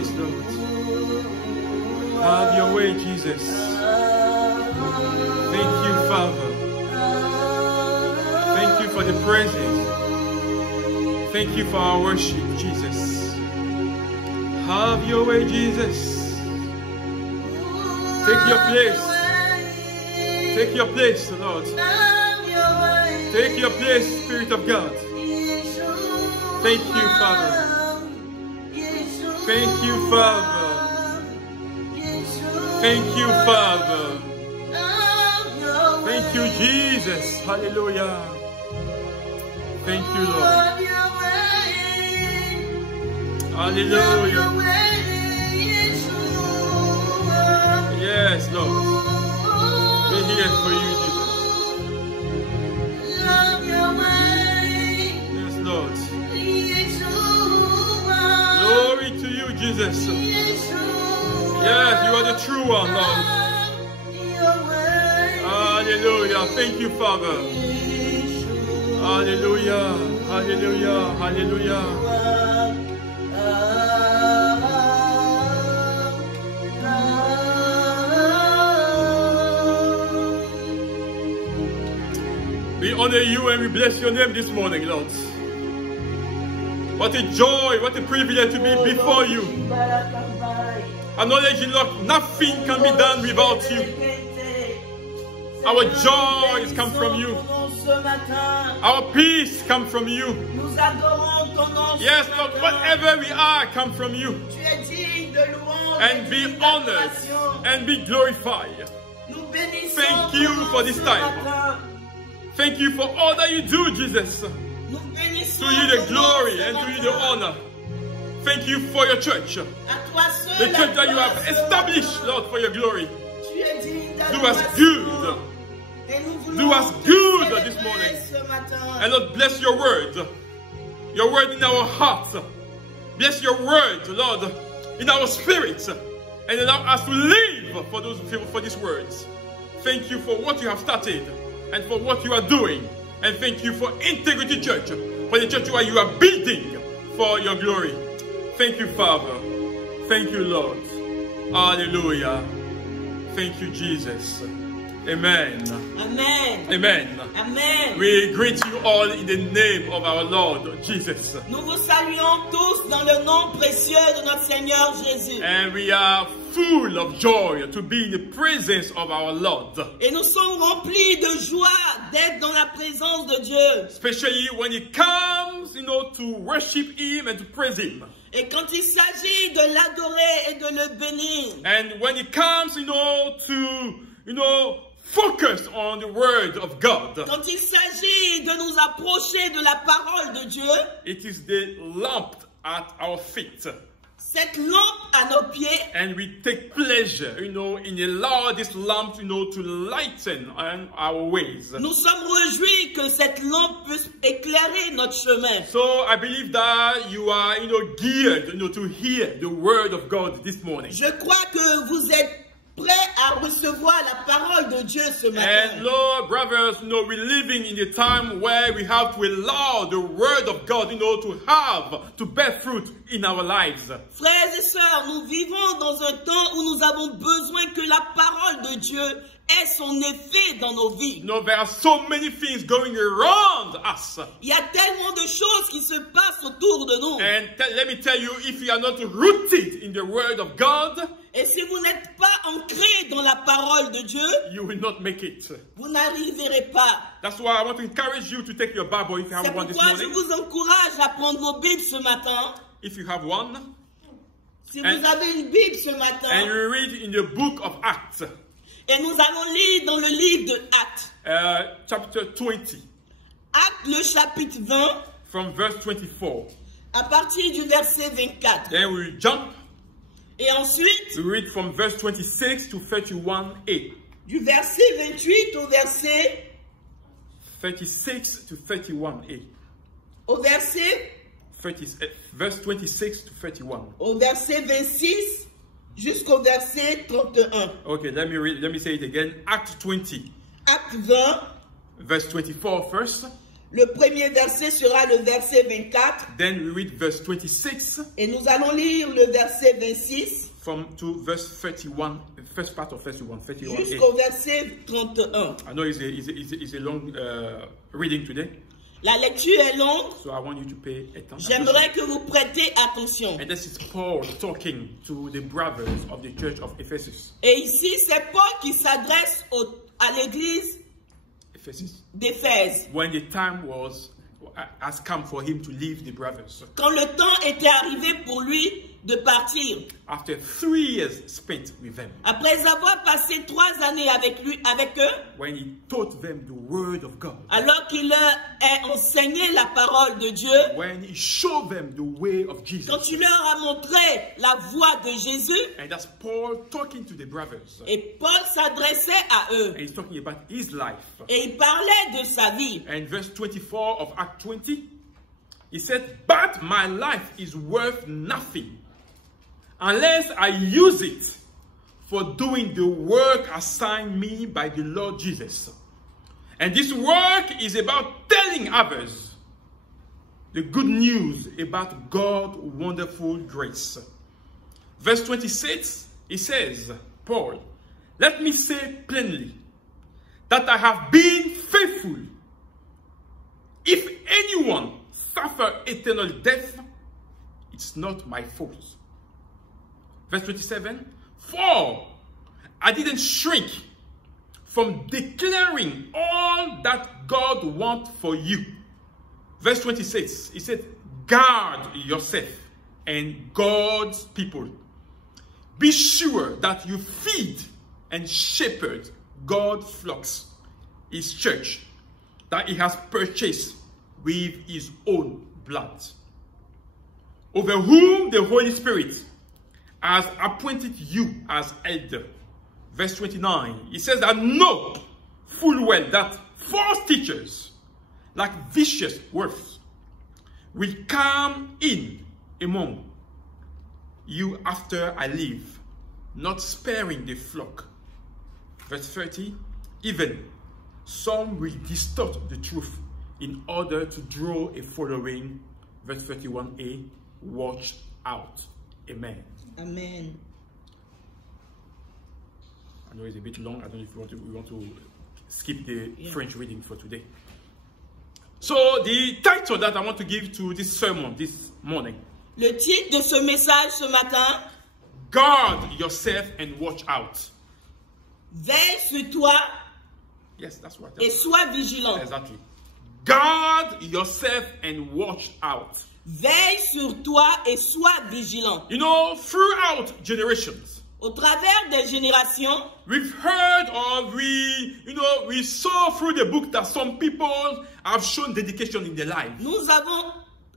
Yes, Lord. Have your way, Jesus. Thank you, Father. Thank you for the praises. Thank you for our worship, Jesus. Have your way, Jesus. Take your place. Take your place, Lord. Take your place, Spirit of God. Thank you, Father. Thank you, Father. Thank you, Father. Thank you, Jesus. Hallelujah. Thank you, Lord. Hallelujah. Yes, Lord. We're here for you, Jesus. Yes, Lord. Glory to you, Jesus. Yes, you are the true one, Lord. Hallelujah. Thank you, Father. Hallelujah. Hallelujah. Hallelujah. We honor you and we bless your name this morning, Lord. What a joy, what a privilege to be before you. Acknowledging, Lord, nothing can be done without you. Our joy comes from you. Our peace comes from you. Yes, Lord, whatever we are comes from you. And be honored and be glorified. Thank you for this time. Thank you for all that you do, Jesus. To you the glory and to you the honor. Thank you for your church. The church that you have established, Lord, for your glory. Do us good. Do us good this morning. And Lord, bless your word. Your word in our hearts. Bless your word, Lord, in our spirits. And allow us to live for these words. Thank you for what you have started and for what you are doing. And thank you for Integrity Church, for the church where you are building for your glory. Thank you, Father. Thank you, Lord. Hallelujah. Thank you, Jesus. Amen. Amen. Amen. Amen. We greet you all in the name of our Lord Jesus. Nous vous saluons tous dans le nom précieux de notre Seigneur Jésus. And we are full of joy to be in the presence of our Lord. Et nous sommes remplis de joie d'être dans la présence de Dieu. Especially when He comes, to worship Him and to praise Him. Et quand il s'agit de l'adorer et de le bénir. And when He comes, to focus on the word of God. Quand il s'agit de nous approcher de la parole de Dieu. It is the lamp at our feet. Cette lampe à nos pieds. And we take pleasure, in allowing this lamp, to lighten our ways. Nous sommes réjouis que cette lampe puisse éclairer notre chemin. So I believe that you are, geared, to hear the word of God this morning. Je crois que vous êtes prêts à recevoir la parole de Dieu ce matin. And Lord, brothers, we're living in a time where we have to allow the word of God, to bear fruit in our lives. Frères et sœurs, nous vivons dans un temps où nous avons besoin que la parole de Dieu ait son effet dans nos vies. There are so many things going around us. Il y a tellement de choses qui se passent autour de nous. And let me tell you, if you are not rooted in the word of God, et si vous n'êtes pas ancré dans la parole de Dieu, you will not make it. Vous n'arriverez pas. That's why I want to encourage you to take your Bible if you have one this morning. C'est pourquoi je vous encourage à prendre vos Bibles ce matin. If you have one. Si vous avez une Bible ce matin. And you read in the book of Acts. Et nous allons lire dans le livre de Actes. Chapter 20. Actes le chapitre 20. From verse 24. À partir du verset 24. Then we jump. Et ensuite, we read from verse 26 to 31a. Du verset 28 au verset 36 to 31a. Au verset verse 26 to 31. Au verset 26 jusqu'au verset 31. Okay, let me say it again. Acts 20. Acte 20. Verse 24 first. Le premier verset sera le verset 24. Then we read verse 26. Et nous allons lire le verset 26. To verse 31, first part of 31. Jusqu'au verset 31. I know it's a long reading today. La lecture est longue. So I want you to pay attention. J'aimerais que vous prêtez attention. And this is Paul talking to the brothers of the church of Ephesus. Et ici, c'est Paul qui s'adresse à l'église d'Éphèse. When the time has come for him to leave the brothers. Quand le temps était arrivé pour lui de partir. After 3 years spent with them. Après avoir passé 3 années avec eux. When he taught them the word of God. Alors qu'il leur a enseigné la parole de Dieu. When he showed them the way of Jesus. Quand il leur a montré la voie de Jésus. And that's Paul talking to the brothers. Et Paul s'adressait à eux. And he's talking about his life. Et il parlait de sa vie. And verse 24 of Act 20, he said, "But my life is worth nothing unless I use it for doing the work assigned me by the Lord Jesus. And this work is about telling others the good news about God's wonderful grace." Verse 26, he says, Paul, "Let me say plainly that I have been faithful. If anyone suffer eternal death, it's not my fault." Verse 27, "For I didn't shrink from declaring all that God wants for you." Verse 26, he said, "Guard yourself and God's people. Be sure that you feed and shepherd God's flocks, his church, that he has purchased with his own blood, over whom the Holy Spirit has appointed you as elder." Verse 29, he says that know full well that false teachers, like vicious wolves, will come in among you after I leave, not sparing the flock. Verse 30, even some will distort the truth in order to draw a following. Verse 31a, watch out. Amen. Amen. I know it's a bit long. I don't know if we want to skip the French reading for today. So the title that I want to give to this sermon this morning. Le titre de ce message ce matin. Guard yourself and watch out. Veille sur toi. Yes, that's right. Et sois vigilant. Exactly. Guard yourself and watch out. Veille sur toi et sois vigilant. You know, throughout generations, au travers des générations, we've heard or we saw through the book that some people have shown dedication in their life. Nous avons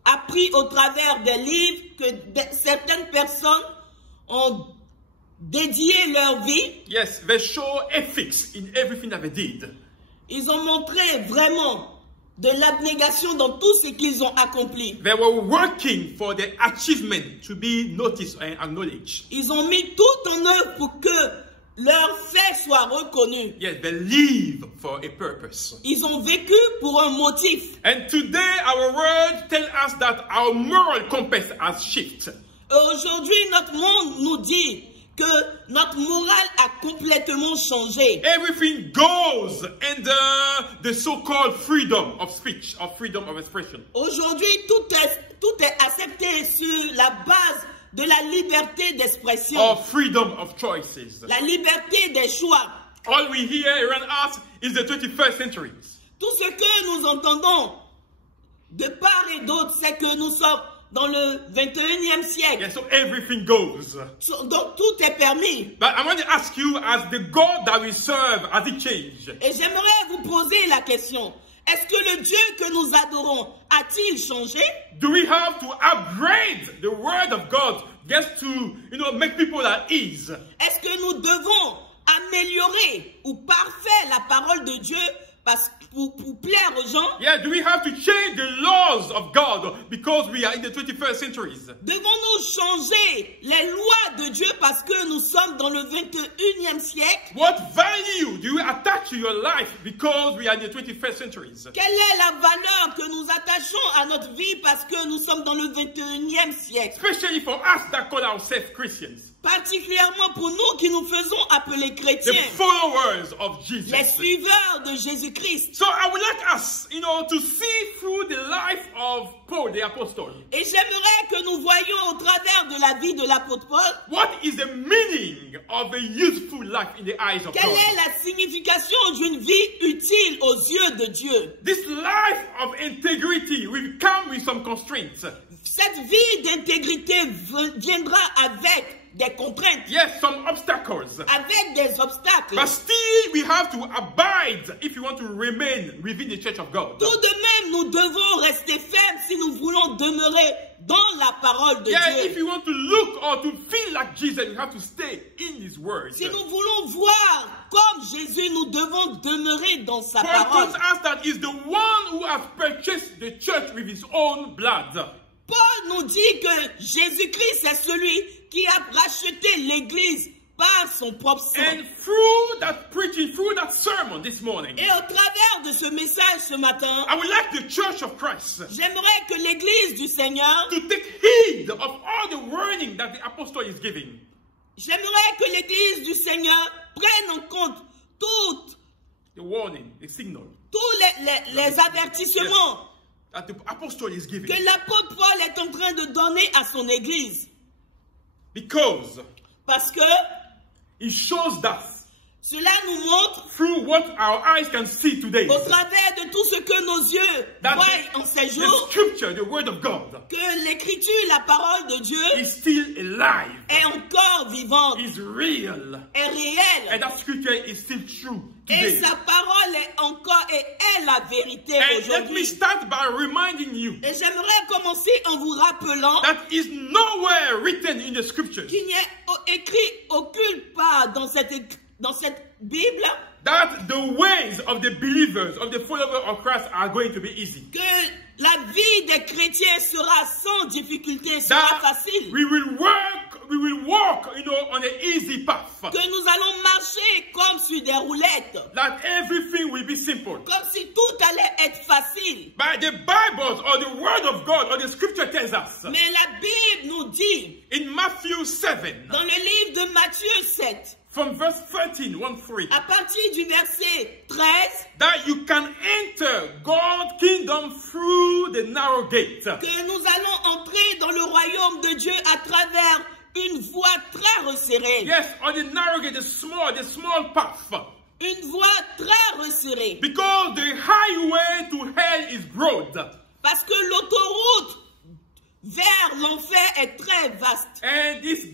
appris au travers des livres que certaines personnes ont dédié leur vie. Yes, they show ethics in everything that they did. Ils ont montré vraiment de l'abnégation dans tout ce qu'ils ont accompli. They were working for their achievement to be noticed and acknowledged. Ils ont mis tout en œuvre pour que leurs faits soient reconnus. Yes, they live for a purpose. Ils ont vécu pour un motif. And today our world tells us that our moral compass has shifted. Aujourd'hui, notre monde nous dit que notre morale a complètement changé. Everything goes under the so-called freedom of speech, or freedom of expression. Aujourd'hui, tout est accepté sur la base de la liberté d'expression. Or freedom of choices. La liberté des choix. All we hear around us is the 21st century. Tout ce que nous entendons de part et d'autre, c'est que nous sommes dans le 21e siècle. Yeah, so everything goes. Donc tout est permis. But I want to ask you, as the God that we serve, has it changed? Et j'aimerais vous poser la question. Est-ce que le Dieu que nous adorons a-t-il changé? Do we have to upgrade the word of God just to, make people at ease? Est-ce que nous devons améliorer ou parfaire la parole de Dieu pour plaire aux gens? Yeah, do we have to change the laws of God because we are in the 21st centuries? Devons-nous changer les lois de Dieu parce que nous sommes dans le 21e siècle? What value do you attach to your life because we are in the 21st centuries? Quelle est la valeur que nous attachons à notre vie parce que nous sommes dans le 21e siècle? Especially for us that call ourselves Christians. Particulièrement pour nous qui nous faisons appeler The chrétiens, followers of Jesus. les suiveurs de Jésus-Christ. So I would like us, to see through the life of Paul the Apostle. Et j'aimerais que nous voyions au travers de la vie de l'apôtre Paul, What is the meaning of a useful life in the eyes of quelle God? est la signification d'une vie utile aux yeux de Dieu. This life of integrity will come with some constraints. Cette vie d'intégrité viendra avec des contraintes, Yes, some obstacles. avec des obstacles. But still, we have to abide if you want to remain within the church of God. Tout de même, nous devons rester fermes si nous voulons demeurer dans la parole de Yeah, if Dieu. you want to look or to feel like Jesus, you have to stay in His Word. Si nous voulons voir comme Jésus, nous devons demeurer dans sa Paul parole. tells us that He's the one who has purchased the church with His own blood. Paul nous dit que Jésus-Christ est celui qui a racheté l'Église par son propre sang. And through that preaching, through that sermon this morning, Et au travers de ce message ce matin, I would like the church of Christ j'aimerais que l'Église du Seigneur, to take heed of all the warning that the apostle is giving. j'aimerais que l'Église du Seigneur prenne en compte tous The warning, the signal les avertissements that the apostle is giving. que l'apôtre Paul est en train de donner à son Église. Because Parce que it shows that cela nous montre, through what our eyes can see today, au travers de tout ce que nos yeux that voient en ces the jours, scripture, the word of God, que l'Écriture, la parole de Dieu, is still alive, est encore vivante, is real, est réelle. and that scripture is still true Et today. sa parole est encore et est la vérité And let me aujourd'hui. start by reminding you Et j'aimerais commencer en vous rappelant that is nowhere written in the scriptures qu'il n'y a écrit aucune part dans cette Bible that the ways of the believers, of the followers of Christ are going to be easy. que la vie des chrétiens sera sans difficulté, sera That facile. we will walk, on an easy path. Que nous allons marcher comme sur des roulettes. That everything will be simple. Comme si tout allait être facile. But the Bible or the Word of God or the Scripture tells us Mais la Bible nous dit, in Matthew 7, dans le livre de Matthieu 7, from verse 13, 1-3, à partir du verset 13, that you can enter God's kingdom through the narrow gate. que nous allons entrer dans le royaume de Dieu à travers une voie très resserrée. Yes, on the narrow gate, the small path. Une voie très resserrée. Because the highway to hell is broad. Parce que l'autoroute vers l'enfer est très vaste. And its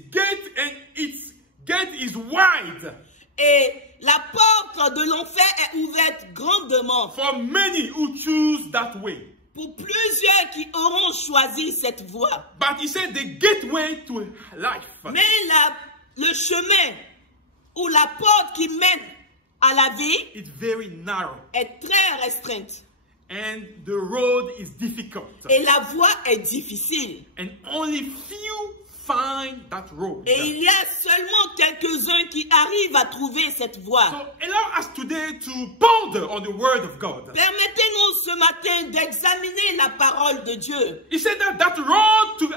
gate is wide. Et la porte de l'enfer est ouverte grandement For many who choose that way. pour plusieurs qui auront choisi cette voie. But he said the gateway to life Mais le chemin ou la porte qui mène à la vie is very narrow. est très restreinte. And the road is difficult. Et la voie est difficile. And only few find that road. Et il y a seulement quelques-uns qui arrivent à trouver cette voie. So allow us today to ponder on the word of God. Permettez-nous ce matin d'examiner la parole de Dieu. He said that road to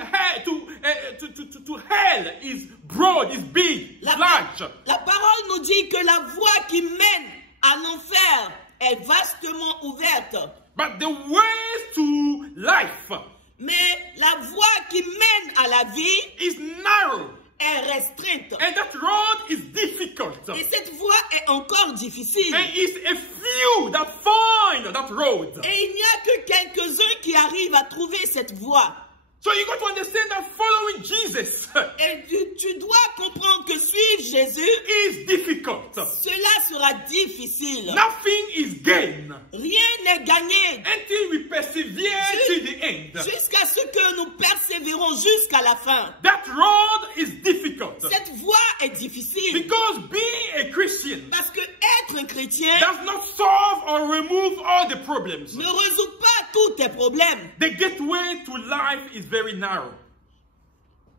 hell is broad, is big, large. La parole nous dit que la voie qui mène à l'enfer est vastement ouverte. But the ways to life Mais la voie qui mène à la vie is narrow. est restreinte. And that road is difficult. Et cette voie est encore difficile. And it's a few that find that road. Et il n'y a que quelques-uns qui arrivent à trouver cette voie. So you got to understand that following Jesus Et tu dois comprendre que suivre Jésus, is difficult. cela sera difficile. Nothing is gained Rien n'est gagné until we persevere to the end. jusqu'à ce que nous persévérons jusqu'à la fin. That road is difficult. Cette voie est difficile Because being a Christian parce que être un chrétien does not solve solve or remove all the problems. ne résout pas tous tes problèmes. The gateway to life is very narrow.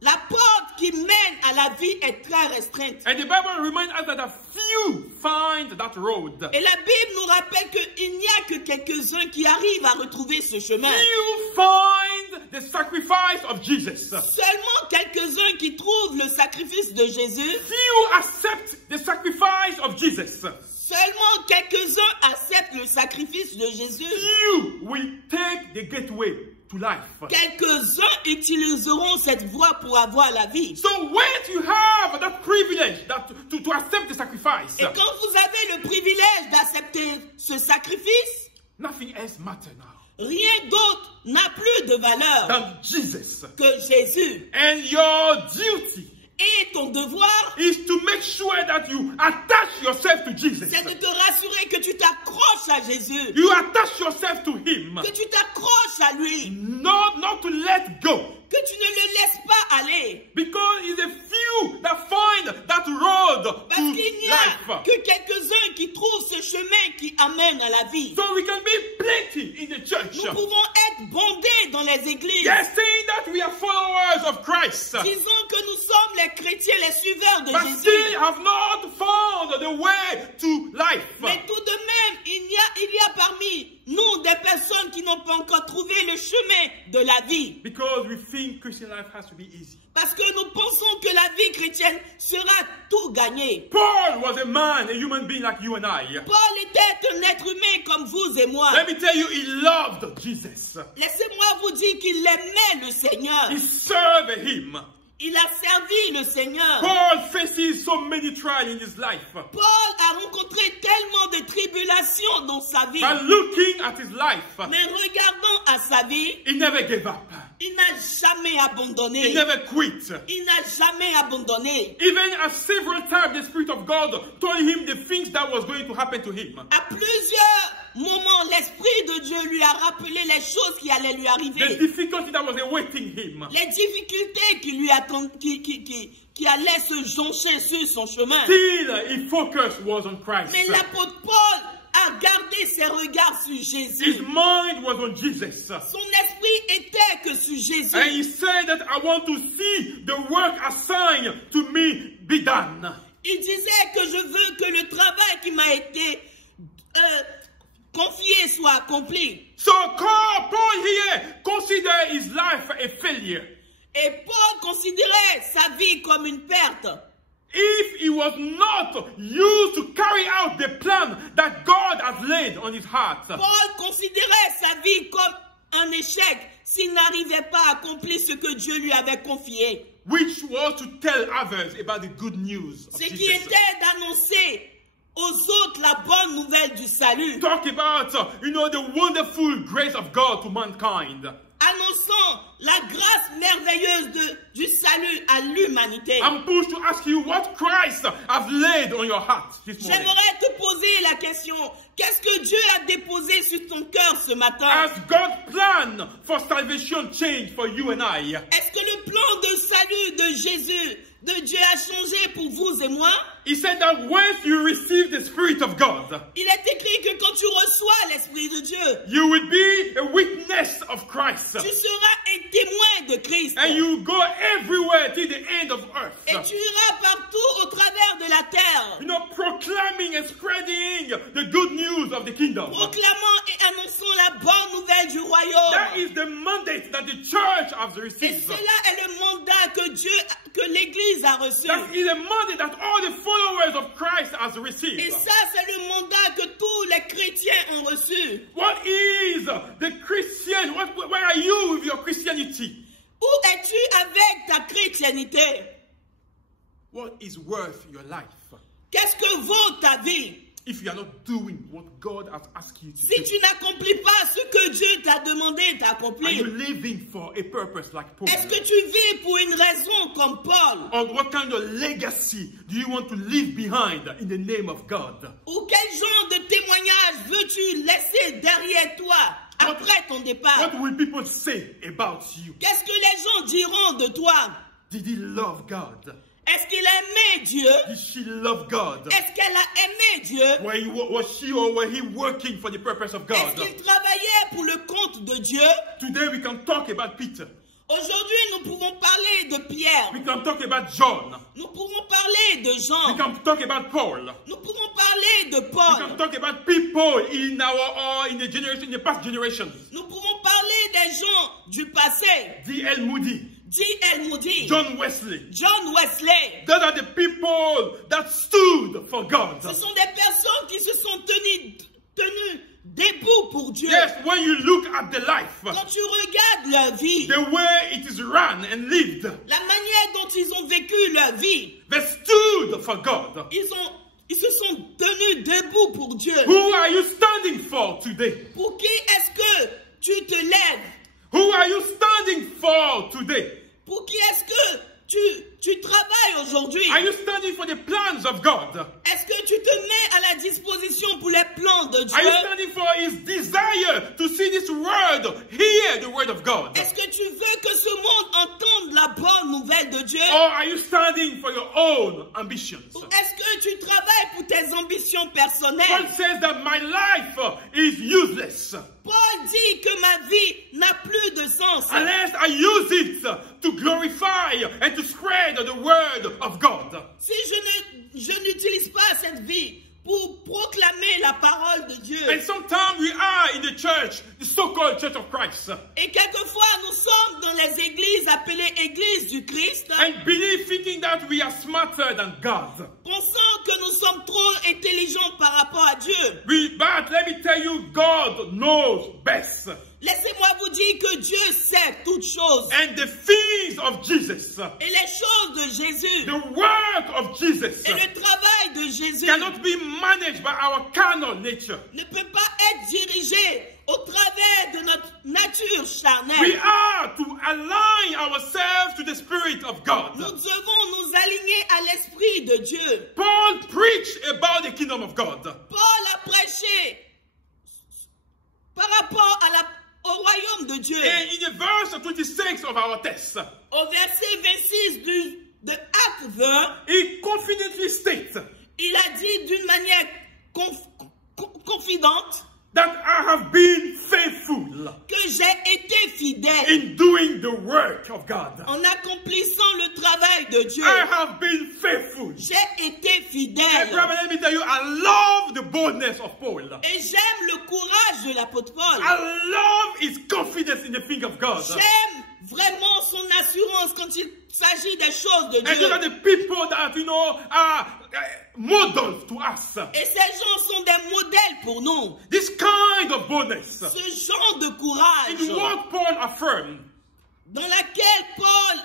La porte qui mène à la vie est très restreinte. And the Bible reminds us that a few find that road. Et la Bible nous rappelle qu'il n'y a que quelques-uns qui arrivent à retrouver ce chemin. Few find the sacrifice of Jesus. Seulement quelques-uns qui trouvent le sacrifice de Jésus. Few accept the sacrifice of Jesus. Seulement quelques-uns acceptent le sacrifice de Jésus. Few will take the gateway to life. Quelques-uns utiliseront cette voie pour avoir la vie. So when you have that privilege to accept the sacrifice, Et quand vous avez le privilège d'accepter ce sacrifice, nothing else matters now rien d'autre n'a plus de valeur than Jesus. que Jésus. And your duty Et ton devoir, is to make sure that you attach yourself to Jesus. c'est de te rassurer que tu t'accroches à Jésus, You attach yourself to Him. que tu t'accroches à lui, Not to let go. que tu ne le laisses pas aller. Because it's a few that find that road Parce to qu'il n'y a life. que quelques-uns qui trouvent ce chemin qui amène à la vie. So we can be plenty in the church. Nous pouvons être bondés dans les églises. Yes, saying that we are followers of Christ. Disons que nous sommes les chrétiens, les suiveurs de But Jésus. still have not found the way to life. Mais tout de même, il y a parmi nous des personnes qui n'ont pas encore trouvé le chemin de la vie. Because we think Christian life has to be easy. Parce que nous pensons que la vie chrétienne sera tout gagnée. Paul was a man, a human being like you and I. Paul était un être humain comme vous et moi. Let me tell you, he loved Jesus. Laissez-moi vous dire qu'il aimait le Seigneur. He served him. Il a servi le Seigneur. Paul faces so many trials in his life. Paul a rencontré tellement de tribulations dans sa vie. But looking at his life, Mais regardant à sa vie, he never gave up. il n'a jamais abandonné. He never quit. Il n'a jamais abandonné. Even as several times the Spirit of God told him the things that was going to happen to him. À plusieurs moments, l'Esprit de Dieu lui a rappelé les choses qui allaient lui The arriver. difficulty that was awaiting him. Les difficultés qui lui attendent, qui allaient se joncher sur son chemin. Still, his focus was on Christ. Mais l'apôtre Paul a gardé ses regards sur His Jésus. mind was on Jesus. Son esprit était que sur Jésus. And he said that I want to see the work assigned to me be done. Il disait que je veux que le travail qui m'a été confié soit accompli. So Paul here considered his life a failure. Et Paul considérait sa vie comme une perte. If he was not used to carry out the plan that God has laid on his heart. Paul considérait sa vie comme un échec s'il n'arrivait pas à accomplir ce que Dieu lui avait confié. Which was to tell others about the good news of Ce qui Jesus. était d'annoncer aux autres la bonne nouvelle du salut. Talk about, the wonderful grace of God to mankind. Annonçant la grâce merveilleuse du salut à l'humanité. I'm pushed to ask you what Christ has laid on your heart this morning. J'aimerais te poser la question, qu'est-ce que Dieu a déposé sur ton cœur ce matin? Has God's plan for salvation changed for you and I? Est-ce que le plan de salut de Jésus, de Dieu a changé pour vous et moi? He said that once you receive the Spirit of God, Il est écrit que quand tu reçois l'Esprit de Dieu, you will be a witness of Christ. tu seras un témoin de Christ. And you go everywhere till the end of earth. Et tu iras partout au travers de la terre, Proclaiming and spreading the good news of the kingdom. proclamant et annonçant la bonne nouvelle du royaume. That is the mandate that the church has Et received. cela est le mandat que l'Église a reçu. That is a mandate that all the followers of Christ has Et received. ça, c'est le mandat que tous les chrétiens ont reçu. What is the Christian? Where are you with your Christianity? Où es-tu avec ta chrétienté? What is worth your life Qu'est-ce que vaut ta vie? if you are not doing what God has asked you to Si do? tu n'accomplis pas ce que Dieu t'a demandé Are you d'accomplir, living for a purpose like Paul? est-ce que tu vis pour une raison comme Paul? Or what kind of legacy do you want to leave behind in the name of God? Ou quel genre de témoignage veux-tu laisser derrière toi après ton départ? What will people say about you? Qu'est-ce que les gens diront de toi? Did he love God? Est-ce qu'il a aimé Dieu? Did she love God? Est-ce qu'elle a aimé Dieu? Was she or were he working for the purpose of God? Est-ce qu'il travaillait pour le compte de Dieu? Today we can talk about Peter. Aujourd'hui, nous pouvons parler de Pierre. We can talk about John. Nous pouvons parler de Jean. We can talk about Paul. Nous pouvons parler de We Paul. can talk about people in the past generations. Nous pouvons parler des gens du passé. D.L. Moody, D.L. Moody, John Wesley. John Wesley. Those are the people that stood for God. Ce sont des personnes qui se sont tenues debout pour Dieu. Yes, when you look at the life, Quand tu regardes leur vie, the way it is run and lived, la manière dont ils ont vécu leur vie, they stood for God. ils se sont tenus debout pour Dieu. Who are you standing for today? Pour qui est-ce que tu te lèves? Who are you standing for today? Pour qui est-ce que tu travailles aujourd'hui? Are you standing for the plans of God? Est-ce que tu te mets à la disposition pour les plans de Dieu? Are you standing for His desire to see this world, hear the word of God? Est-ce que tu veux que ce monde entende la bonne nouvelle de Dieu? Or are you standing for your own ambitions? Ou est-ce que tu travailles pour tes ambitions Paul personnelles? says that my life is useless Paul dit que ma vie n'a plus de sens unless I use it to glorify and to spread the word of God. si je n'utilise pas cette vie pour proclamer la parole de Dieu. And sometimes we are in the church, the so-called Church of Christ, Et quelquefois, nous sommes dans les églises appelées églises du Christ, and thinking that we are smarter than God. pensant que nous sommes trop intelligents par rapport à Dieu. But let me tell you, God knows best. Laissez-moi vous dire que Dieu sait toutes choses. And the things of Jesus, Et les choses de Jésus, the work of Jesus, et le travail de Jésus cannot be managed by our carnal nature. ne peut pas être dirigé au travers de notre nature charnelle. We are to align ourselves to the Spirit of God. Nous devons nous aligner à l'Esprit de Dieu. Paul preached about the kingdom of God. Paul a prêché par rapport au royaume de Dieu. And in the verse 26 of our text, Au verset 26 de Acte 20, he confidently states il a dit d'une manière confidente that I have been faithful que j'ai été fidèle in doing the work of God. en accomplissant le travail de Dieu. I have been faithful. J'ai été And fidèle. brother, let me tell you, I love the boldness of Paul. Et j'aime le courage de l'apôtre Paul. I love his confidence in the thing of God. J'aime vraiment son assurance quand il s'agit des choses de And those Dieu. are the people that, are models to us. Et ces gens sont des modèles pour nous. This kind of boldness, Ce genre de in courage what Paul affirmed, dans laquelle Paul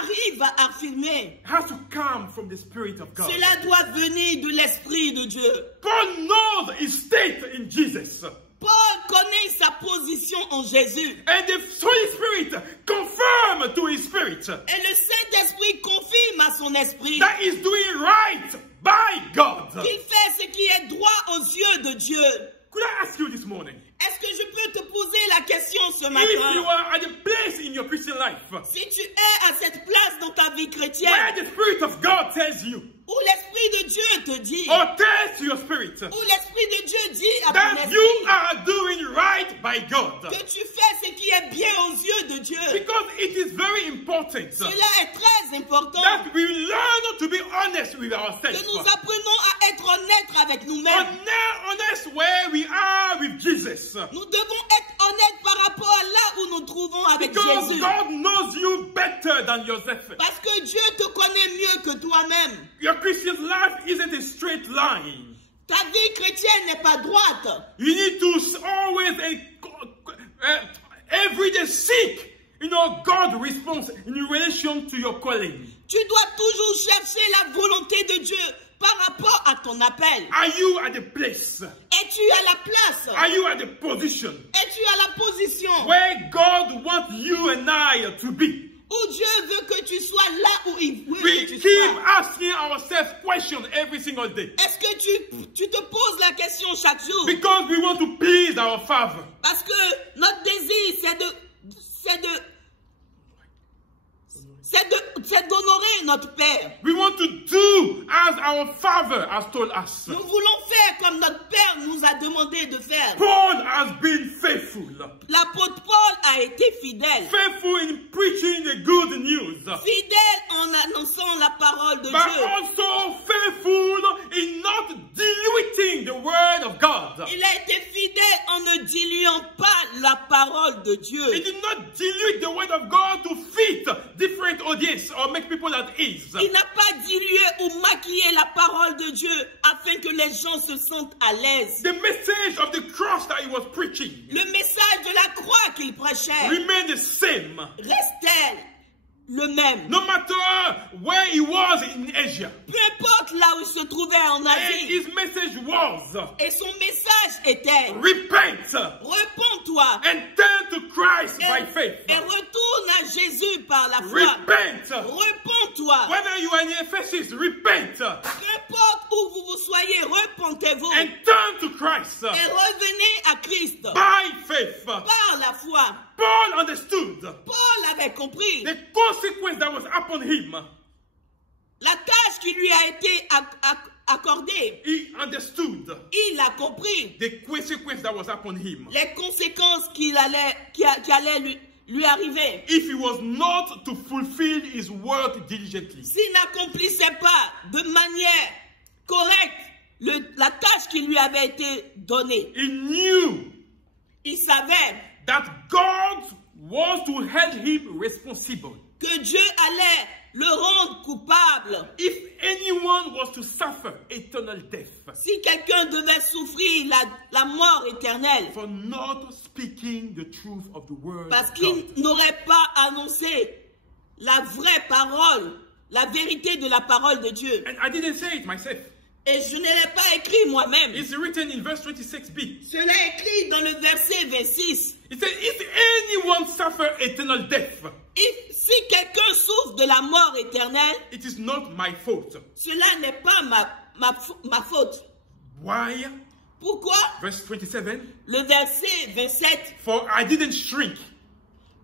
arrive à affirmer, has to come from the Spirit of God. cela doit venir de l'Esprit de Dieu. Paul knows his state in Jesus. Paul connaît sa position en Jésus. And the Holy Spirit confirmed to his spirit Et le Saint-Esprit confirme à son esprit that he's doing right by God. qu'il fait ce qui est droit aux yeux de Dieu. Could I ask you this morning, Est-ce que je peux te poser la question ce if you matin? are at a place in your Christian life Si tu es à cette place dans ta vie where chrétienne, the Spirit of God tells you, où l'Esprit de Dieu te dit, or tells to your spirit, où l'Esprit de Dieu dit à ton that you esprit are doing right by God, que tu fais ce qui est bien aux yeux de Dieu, because it is very important cela est très important that we learn to be honest with que ourselves, nous apprenons à être honnêtes avec nous-mêmes. honest where we are with Jesus, Nous devons être honnêtes par rapport à là où nous nous trouvons avec because Jésus. God knows you better than yourself. Parce que Dieu te connaît mieux que toi-même. Your Christian life isn't a straight line. Ta vie chrétienne n'est pas droite. You need to always every day seek, God's response in relation to your calling. Tu dois toujours chercher la volonté de Dieu par rapport à ton appel. Are you at the place? Es-tu à la place? Are you at the position Es-tu à la position where God wants you and I to be? où Dieu veut que tu sois là où il veut We que tu keep sois? asking ourselves questions every single day Est-ce que tu te poses la question chaque jour? because we want to please our Father. Parce que notre désir, c'est d'honorer notre Père. We want to do as our Father has told us. Nous voulons faire comme notre Père nous a demandé de faire. Paul has been faithful. L'apôtre Paul a été fidèle. Faithful in preaching the good news. Fidèle en annonçant la parole de But Dieu. also faithful in not diluting the word of God. Il a été fidèle en ne diluant pas la parole de Dieu. He did not dilute the word of God to fit different audience or make people at ease. Il n'a pas dilué ou maquillé la parole de Dieu afin que les gens se sentent à l'aise. The message of the cross that he was preaching Le message de la croix qu'il prêchait remained the same. restait le même. No matter where he was in Asia. Peu importe là où il se trouvait en And Asie. his message was, Et son message était, repent repens-toi and turn to Christ by faith. et retourne à Jésus par la foi. Repent. Repens-toi. Whether you are in Ephesus, repent Peu importe où vous soyez, repentez-vous and turn to Christ et revenez à Christ by faith. par la foi. Paul understood Paul avait compris the consequence that was upon him. la tâche qui lui a été accordée. He understood Il a compris the consequence that was upon him. les conséquences qui allaient lui arriver. If he was not to fulfill his work diligently. S'il n'accomplissait pas de manière correcte la tâche qui lui avait été donnée, He knew il savait that God was to hold him responsible. que Dieu allait le rendre coupable. If anyone was to suffer eternal death Si quelqu'un devait souffrir la mort éternelle, for not speaking the truth of the word parce of qu'il God. n'aurait pas annoncé la vraie parole, la vérité de la parole de Dieu. And I didn't say it myself. Et je ne l'ai pas écrit moi-même. It's written in verse 26b. Cela est écrit dans le verset 26. It says, if anyone suffer eternal death, Si quelqu'un souffre de la mort éternelle, it is not my fault. cela n'est pas ma faute. Why? Pourquoi? Verse 27. Le verset 27. For I didn't shrink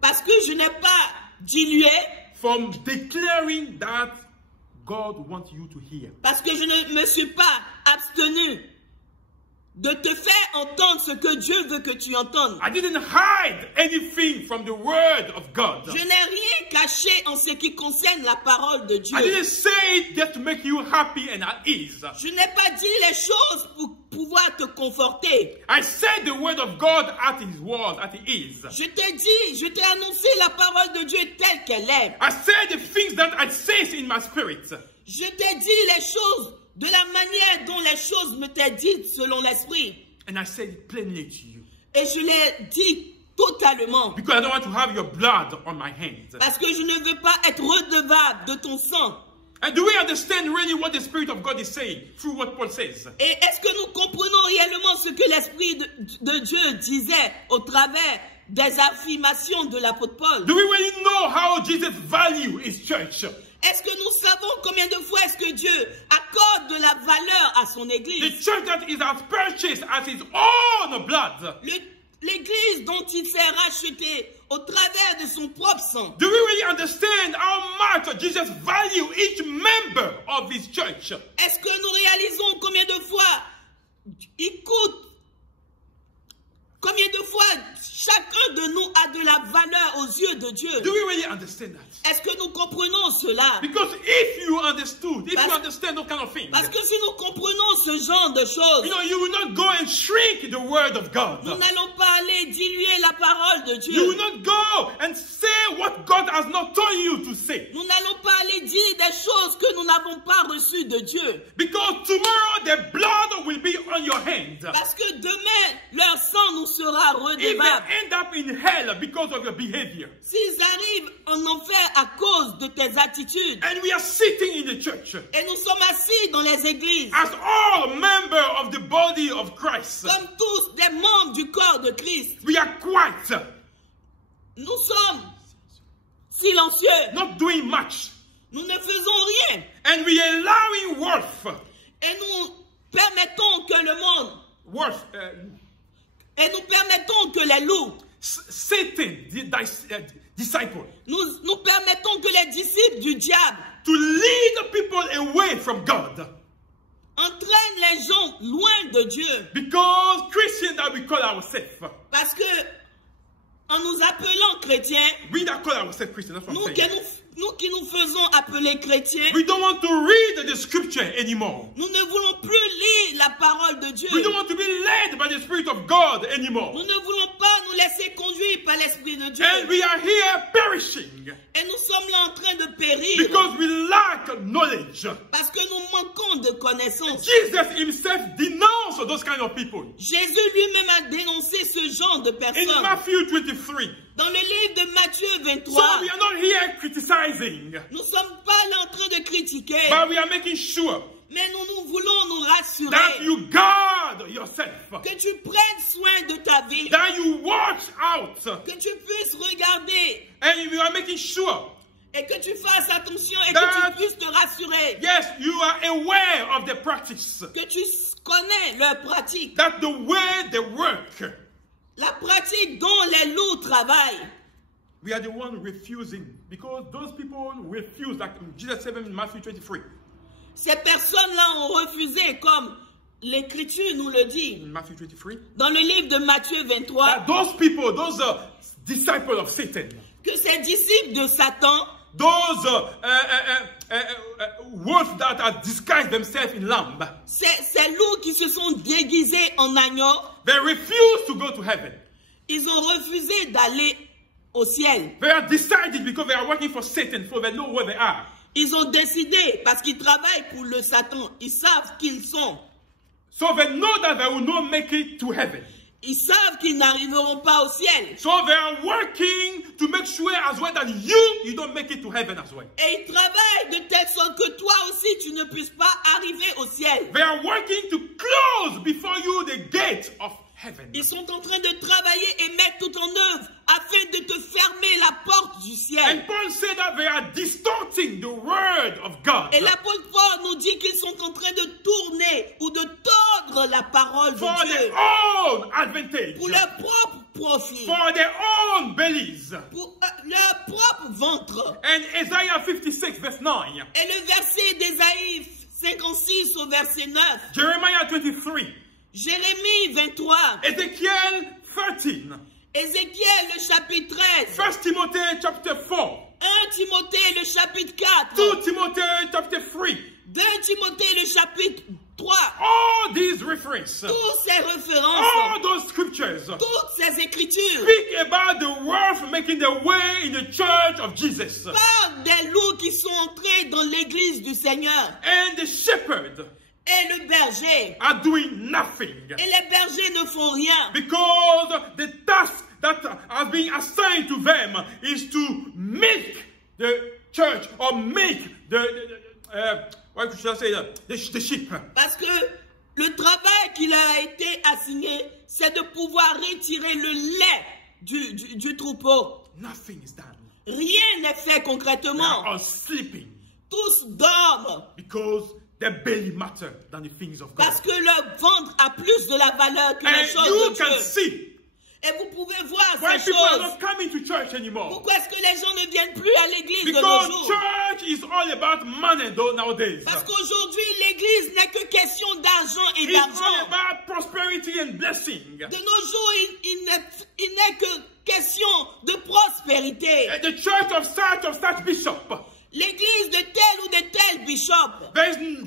Parce que je n'ai pas dilué, from declaring that God wants you to hear. parce que je ne me suis pas abstenu de te faire entendre ce que Dieu veut que tu entendes. I didn't hide anything from the word of God. Je n'ai rien caché en ce qui concerne la parole de Dieu. I didn't say it just to make you happy and at ease. Je n'ai pas dit les choses pour pouvoir te conforter. I said the word of God at his word, at it is. Je t'ai annoncé la parole de Dieu telle qu'elle est. I said the things that I say in my spirit. Je t'ai dit les choses de la manière dont les choses me t'est dites selon l'esprit. And I said it plainly to you. Et je l'ai dit totalement. Because I don't want to have your blood on my hands. Parce que je ne veux pas être redevable de ton sang. And do we understand really what the Spirit of God is saying through what Paul says? Et est-ce que nous comprenons réellement ce que l'Esprit de Dieu disait au travers des affirmations de l'apôtre Paul? Do we really know how Jesus values his church? Est-ce que nous savons combien de fois est-ce que Dieu accorde de la valeur à son The Église? church that is as purchased as his own blood. L'Église dont il s'est racheté au travers de son propre sang. Do we really understand how much Jesus values each member of his church? Est-ce que nous réalisons combien de fois il coûte? Combien de fois chacun de nous a de la valeur aux yeux de Dieu? Do we really understand that? Est-ce que nous comprenons cela? Because if you understand those kind of things, Parce que si nous comprenons ce genre de choses, you will not go and shrink the word of God. nous n'allons pas aller diluer la parole de You will Dieu. not go and say what God has not told you to say. Nous n'allons pas aller dire des choses que nous n'avons pas reçues de Dieu. Because tomorrow the blood will be on your hand. Parce que demain, leur sang nous sera If they redevable. end up in hell because of your behavior, S'ils arrivent en enfer à cause de tes attitudes, and we are sitting in the church et nous sommes assis dans les églises, as all members of the body of Christ, comme tous des membres du corps de Christ, we are quiet, nous sommes silencieux, not doing much, nous ne faisons rien, and we are allowing et nous permettons que le monde, et nous permettons que les loups, Satan disciples. Nous permettons que les disciples du diable To lead people away from God. entraînent les gens loin de Dieu. Because Christians that we call ourselves. Parce que en nous appelant chrétiens, We that call ourselves Christians, that's what I'm saying. nous qui nous faisons appeler chrétiens, We don't want to read the scripture anymore. nous ne voulons plus lire la parole de Dieu. We don't want to be led by the Spirit of God anymore. Nous ne voulons pas nous laisser conduire par l'Esprit de Dieu. And we are here perishing Et nous sommes là en train de périr because we lack knowledge. parce que nous manquons de connaissances. Jesus himself denounced those kind of people. Jésus lui-même a dénoncé ce genre de In personnes. Matthew 23. Dans le livre de Matthieu So 23, we are not here criticizing, nous ne sommes pas là en train de critiquer, but we are making sure mais nous voulons nous rassurer that you guard yourself, que tu prennes soin de ta vie, that you watch out, que tu puisses regarder and we are making sure et que tu fasses attention et That- que tu puisses te rassurer, yes, you are aware of the practice, que tu connais leur pratique, that the way they work. la pratique dont les loups travaillent. We are the one refusing, because those people refuse, like Jesus said in Matthew 23. Ces personnes-là ont refusé, comme l'Écriture nous le dit, In Matthew 23, dans le livre de Matthieu 23, that those people, those disciples of Satan, que ces disciples de Satan, those wolves that are disguised themselves in lamb, ces loups qui se sont déguisés en agneaux, they refuse to go to heaven. ils ont refusé d'aller au ciel. They are decided because they are working for Satan, so they know where they are. Ils ont décidé, parce qu'ils travaillent pour le Satan, ils savent qui ils sont. So they know that they will not make it to heaven. Ils savent qu'ils n'arriveront pas au ciel. So they are working to make sure as well that you don't make it to heaven as well. Et ils travaillent de telle sorte que toi aussi, tu ne puisses pas arriver au ciel. They are working to close before you the gate of heaven. Ils sont en train de travailler et mettre tout en œuvre afin de te fermer la porte du And ciel. Paul said that they are distorting the word of God Et l'apôtre Paul nous dit qu'ils sont en train de tourner ou de tordre la parole for de Dieu their own advantage, pour leur propre profit, for their own bellies. pour leur propre ventre. And Isaiah 56 verse 9, Et le verset d'Ésaïe 56 au verset 9, Jeremiah 23, Jérémie 23, Ezekiel 13, Ézéchiel le chapitre 13, 1 Timothy chapter 4, 1 Timothée le chapitre 4, 2 Timothy chapter 3, 2 Timothée le chapitre 3, all these references, toutes ces références, all those scriptures toutes ces écritures speak about the wolf making the way in the church of Jesus. parlent des loups qui sont entrés dans l'église du Seigneur. And the shepherd Et le berger, are doing nothing et les bergers ne font rien. because the task that has been assigned to them is to make the church or make what should I say, the sheep. Parce que le travail qui leur a été assigné, c'est de pouvoir retirer le lait du troupeau. Nothing is done. Rien n'est fait They concrètement. are all sleeping Tous dorment because their belly matter than the things of God. parce que leur ventre a plus de la valeur que les And choses you de can Dieu. see Et vous pouvez voir why ces people are choses. not coming to church anymore. Pourquoi est-ce que les gens ne viennent plus à l'église de nos Because jours? church is all about money nowadays. Parce qu'aujourd'hui, l'église n'est que question d'argent et It's all d'argent. about prosperity and blessing. De nos jours, il n'est que question de prospérité. The church of such bishop. L'église de tel ou de tel bishop,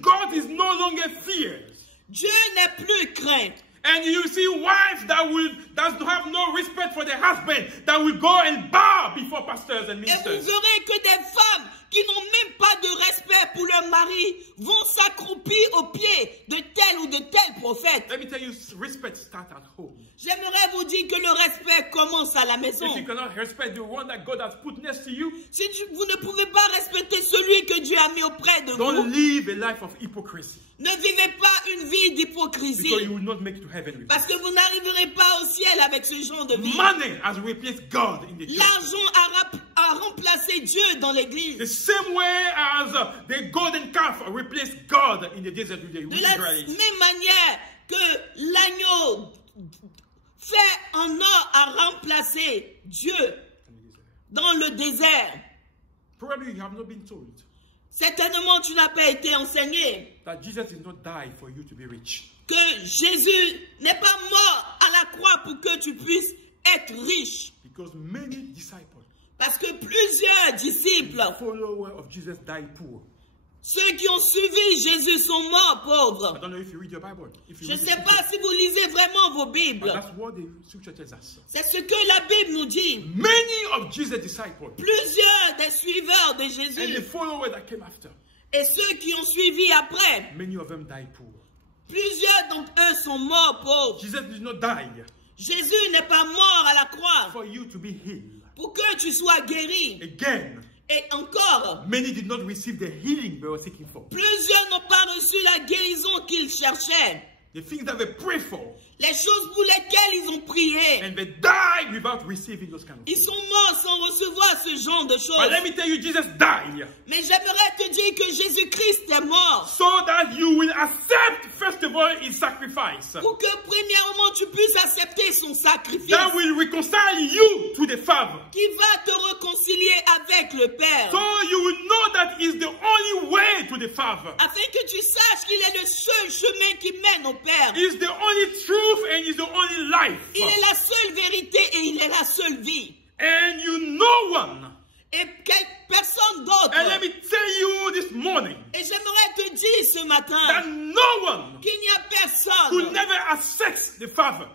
God is no longer feared. Dieu n'est plus craint. And you see wives that have no respect for their husband, that will go and bow before pastors and Et vous ministers. verrez que des femmes qui n'ont même pas de respect pour leur mari vont s'accroupir aux pieds de tel ou de tel prophète. Let me tell you, respect starts at home. J'aimerais vous dire que le respect commence à la maison. If you cannot respect the one that God has put next to you, Si vous ne pouvez pas respecter celui que Dieu a mis auprès de don't vous, live a life of hypocrisy, ne vivez pas une vie because d'hypocrisie. you will not make it to heaven with Parce que vous n'arriverez pas au ciel avec ce genre de it. vie. Money has replaced God in the church. L'argent a remplacé Dieu dans The l'église. same way as the golden calf replaced God in the desert with the De la Israelites. même manière que l'agneau fait en or a remplacé Dieu dans le désert. Probably you have not been told Certainement, tu n'as pas été enseigné that Jesus did not die for you to be rich. que Jésus n'est pas mort à la croix pour que tu puisses être riche. Because many disciples, Parce que plusieurs disciples, followers of Jesus, died poor. ceux qui ont suivi Jésus sont morts I pauvres. don't know if you read your Bible. If you Je ne read sais the pas si vous lisez vraiment vos but Bibles. that's what the scripture tells us. C'est ce que la Bible nous dit. Many of Jesus' disciples Plusieurs des suiveurs de and the Jésus followers that came after, et ceux qui ont suivi après, many of them died poor. plusieurs d'entre eux sont morts pauvres. Jesus did not die Jésus n'est pas mort à la croix for you to be healed. pour que tu sois guéri. Again, Et encore, many did not receive the healing they were seeking for. plusieurs n'ont pas reçu la guérison qu'ils cherchaient. The things that they prayed for, Les choses pour lesquelles ils ont prié. and they died without receiving those kind of Ils things. sont morts sans recevoir ce genre de But choses. let me tell you, Jesus died Mais j'aimerais te dire que Jésus-Christ est mort so that you will accept, first of all, his sacrifice. pour que premièrement tu puisses accepter son sacrifice That will reconcile you to the Father. qui va te réconcilier avec le Père. So you will know that is the only way to the Father. Afin que tu saches qu'il est le seul chemin qui mène au Père. Is the only truth and is the only life. Il est la seule vérité et il est la seule vie. And you no one. Et personne d'autre. And let me tell you this morning Et j'aimerais te dire ce that matin no one qu'il n'y a could personne. never access the Father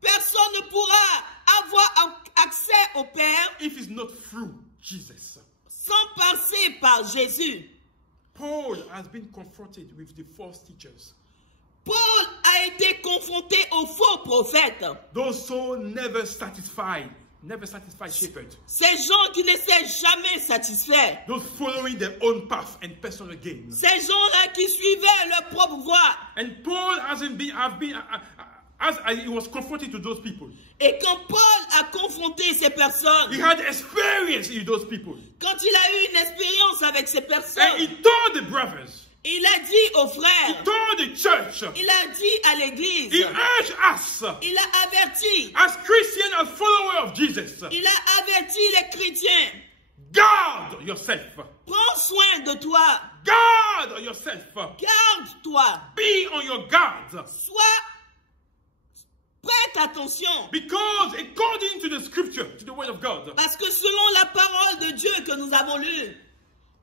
Personne ne pourra avoir accès au Père if it's not through Jesus. sans passer par Jésus. Paul has been confronted with the false teachers. Paul a été confronté aux faux prophètes. Those so never satisfied shepherds. Ces gens qui ne s'est jamais satisfaits. Those following their own path and personal gain. Ces gens-là qui suivaient leur propre voie. And Paul as he was confronted to those people, Et quand Paul a confronté ces personnes, he had experience with those people. quand il a eu une expérience avec ces And he personnes, told the brothers, il a dit aux he frères, told the church, il a dit à l'église, he urged us il a averti, as Christians, as followers of Jesus, il a averti les chrétiens. guard yourself. Prends soin de toi, Guard yourself. garde-toi, Be on your guard. sois prête attention. Because according to the scripture, to the word of God, Parce que selon la parole de Dieu que nous avons lue,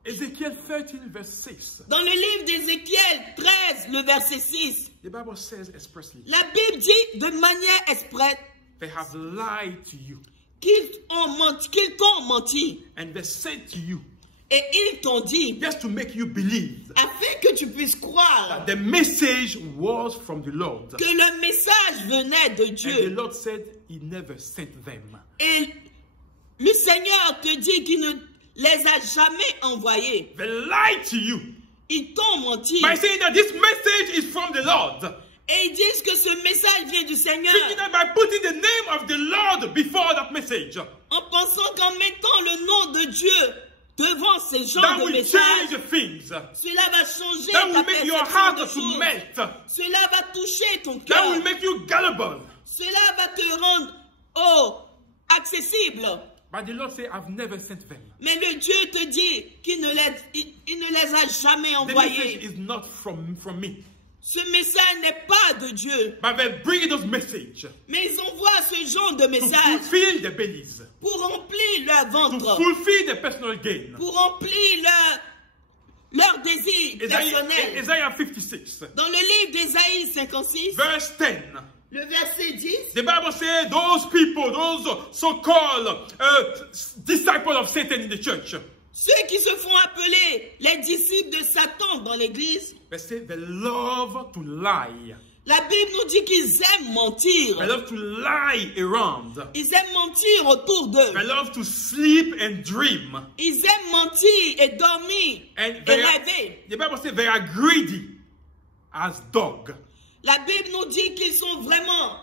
Ezekiel 13 verse 6, dans le livre d'Ézéchiel 13, le verset 6, the Bible says expressly, la Bible dit de manière expresse they have lied to you. qu'ils t'ont menti. And they said to you, Et ils t'ont dit, just to make you believe afin que tu puisses croire that the message was from the Lord. que le message venait de And the Dieu. Lord said he never sent them. Et le Seigneur te dit qu'il ne les a jamais envoyés. They lied to you Ils t'ont menti. by saying that this message is from the Lord. Et ils disent que ce message vient du Seigneur. Thinking that by putting the name of the Lord before that message, En pensant qu'en mettant le nom de Dieu devant ces genres that de will messages, change things. cela va changer That ta will make your perception heart de to choses. melt. Cela va toucher ton That will cœur. make you gullible. Cela va te rendre accessible. But the Lord said, I've never sent them. Mais le Dieu te dit qu'il ne les a jamais The message envoyés. is not from me. Ce message n'est pas de Dieu. But they bring those messages Mais ils envoient ce genre de to message fulfill their bellies, pour remplir leur to ventre, fulfill their personal gain. pour remplir leur désir personnel. Isaiah 56, Dans le livre d'Ésaïe 56, verse 10. le verset 10, The Bible says those people, those so-called disciples of Satan in the church, ceux qui se font appeler les disciples de Satan dans l'église, they say they love to lie. la Bible nous dit qu'ils aiment mentir. They love to lie around. Ils aiment mentir autour d'eux. They love to sleep and dream. Ils aiment mentir et dormir And et they are, rêver. the Bible says they are greedy as dogs. La Bible nous dit qu'ils sont vraiment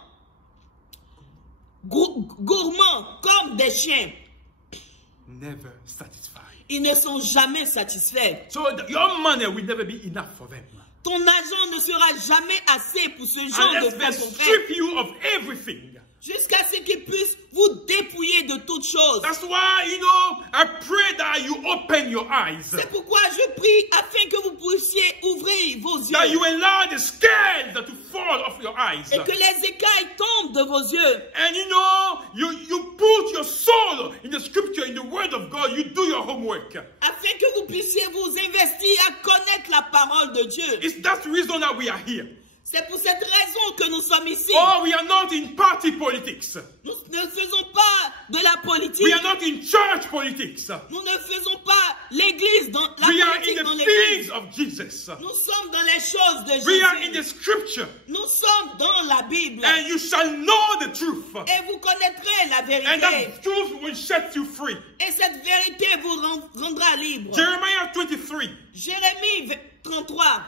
gourmands comme des chiens. Never satisfied. Ils ne sont jamais satisfaits. So your money will never be enough for them. Ton argent ne sera jamais assez pour ce genre de Unless they faux prophètes. strip you of everything. Jusqu'à ce qu'il puisse vous dépouiller de toutes choses. That's why, I pray that you open your eyes. C'est pourquoi je prie afin que vous puissiez ouvrir vos yeux. That you allow the scales to fall off your eyes. Et que les écailles tombent de vos yeux. And you put your soul in the scripture, in the word of God. You do your homework. Afin que vous puissiez vous investir à connaître la parole de Dieu. It's that reason that we are here. C'est pour cette raison que nous sommes ici. Oh, we are not in party politics. Nous ne faisons pas de la politique. We are not in church politics. Nous ne faisons pas l'église dans la We are politique in dans the l'église. things of Jesus. Nous sommes dans les choses de We are in Jésus. the scripture. Nous sommes dans la Bible. And you shall know the truth. Et vous connaîtrez la And vérité. that truth will set you free. Et cette vérité vous rendra libre. Jeremiah 23. Jérémie 33.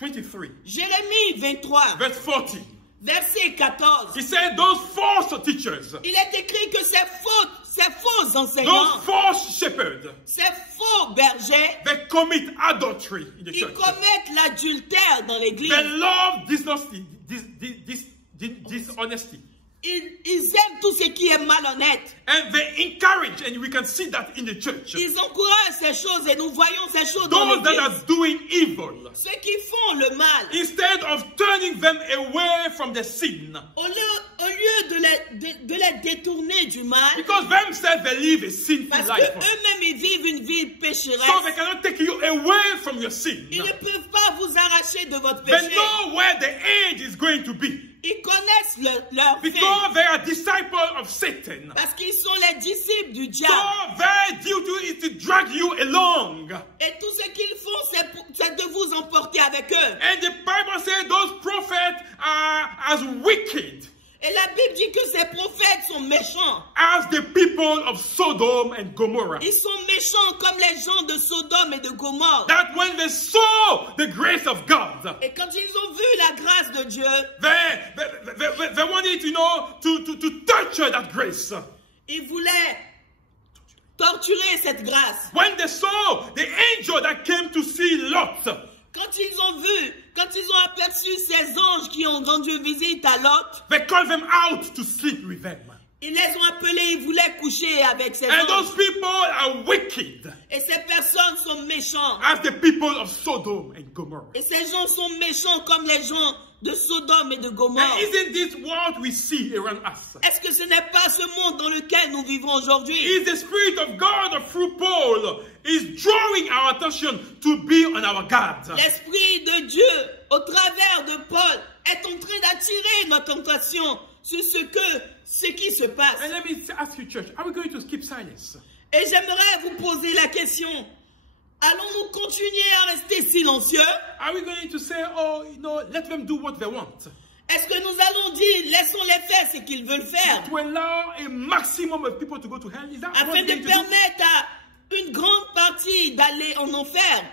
23. Jérémie 23. Verse 40. Verset 14. He said those false teachers, Il est écrit que ces faux those enseignants, false shepherds, ces faux bergers, they commit adultery in the ils church. commettent l'adultère dans l'église. They love dishonesty. Ils aiment tout ce qui est malhonnête. And they encourage, and we can see that in the church. Ils encouragent ces choses et nous voyons ces choses dans Those that l'église. are doing evil, Ceux qui font le mal, instead of turning them away from the sin, au lieu de les détourner du mal, because themselves they live a sinful parce life, qu'eux-mêmes ils vivent une vie so pécheresse, they cannot take you away from your sin. ils ne peuvent pas vous arracher de votre They péché. know where the end is going to be, Ils connaissent leur fait because they are disciples of Satan. parce qu'ils sont les disciples du So diable. their duty is to drag you along. Et tout ce qu'ils font, c'est de vous emporter avec eux. And the Bible says those prophets are as wicked Et la Bible dit que ces prophètes sont méchants. as the people of Sodom and Gomorrah. Ils sont méchants comme les gens de Sodome et de Gomorre. That when they saw the grace of God, Et quand ils ont vu la grâce de Dieu, they wanted, to torture that grace. ils voulaient torturer cette grâce. When they saw the angel that came to see Lot, Quand ils ont aperçu ces anges qui ont rendu visite à Lot, they called them out to sleep with them. ils les ont appelés, ils voulaient coucher avec ces And those anges. people are wicked Et ces personnes sont méchants. as the people of Sodom and Gomorrah. Et ces gens sont méchants comme les gens de Sodome et de Gomorre. And isn't this what we see around us? Est-ce que ce n'est pas ce monde dans lequel nous vivons aujourd'hui? Is the Spirit of God through Paul is drawing our attention to be on our guard. L'Esprit de Dieu, au travers de Paul, est en train d'attirer notre attention sur ce qui se passe. And let me ask you, church, are we going to skip silence? Et j'aimerais vous poser la question, allons-nous continuer à rester silencieux? Are we going to say, let them do what they want? Est-ce que nous allons dire, laissons-les faire ce qu'ils veulent faire, To allow a maximum of people to go to hell? Is that what afin we're de going to do? permettre à une grande partie d'aller en enfer?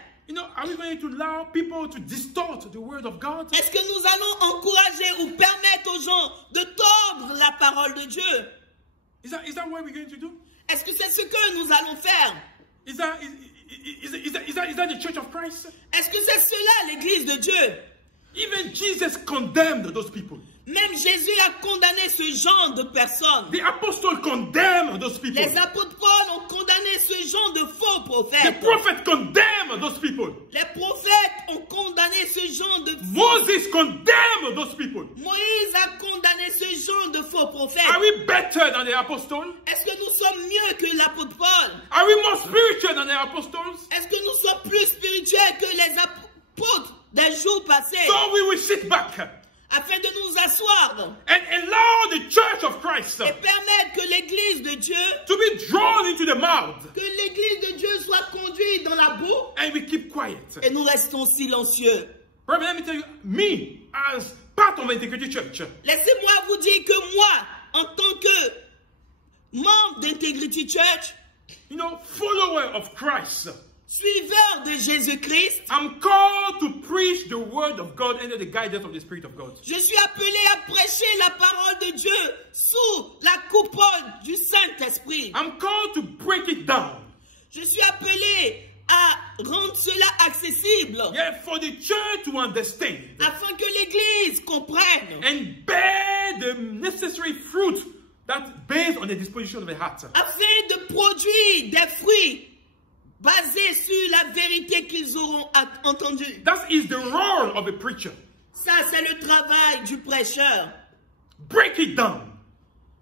Are we going to allow people to distort the word of God? Est-ce que nous allons encourager ou permettre aux gens de tordre la parole de Dieu? Is that what we're going to do? Est-ce que c'est ce que nous allons faire? Is that the Church of Christ? Est-ce que c'est cela l'église de Dieu? Even Jesus condemned those people. Même Jésus a condamné ce genre de personnes. The apostles condemned those people. Les apôtres Paul ont condamné ce genre de faux The prophètes. prophet condemned those people. Les prophètes ont condamné ce genre de faux. Moses condemned those people. Moïse a condamné ce genre de faux prophètes. Are we better than the apostles? Est-ce que nous sommes mieux que l'apôtre Paul? Are we more spiritual than the apostles? Est-ce que nous sommes plus spirituels que les apôtres des jours passés? So we will sit back Afin de nous asseoir and allow the Church of Christ et permettre que l'église de Dieu, to be drawn into the mouth, que l'église de Dieu soit conduite dans la boue and we keep quiet. et nous restons silencieux. Brother, let me tell you, me as part of Integrity Church, Laissez-moi vous dire que moi, en tant que membre d'Integrity Church, follower of Christ, suiveur de Jésus-Christ, I'm called to preach the word of God under the guidance of the Spirit of God. je suis appelé à prêcher la parole de Dieu sous la coupole du Saint-Esprit. I'm called to break it down. Je suis appelé à rendre cela accessible, Yeah, for the church to understand afin que l'Église comprenne and bear the necessary fruit that's based on the disposition of the heart. Afin de produire des fruits basés sur la vérité qu'ils auront entendue. That is the role of a preacher. Ça, c'est le travail du prêcheur. Break it down.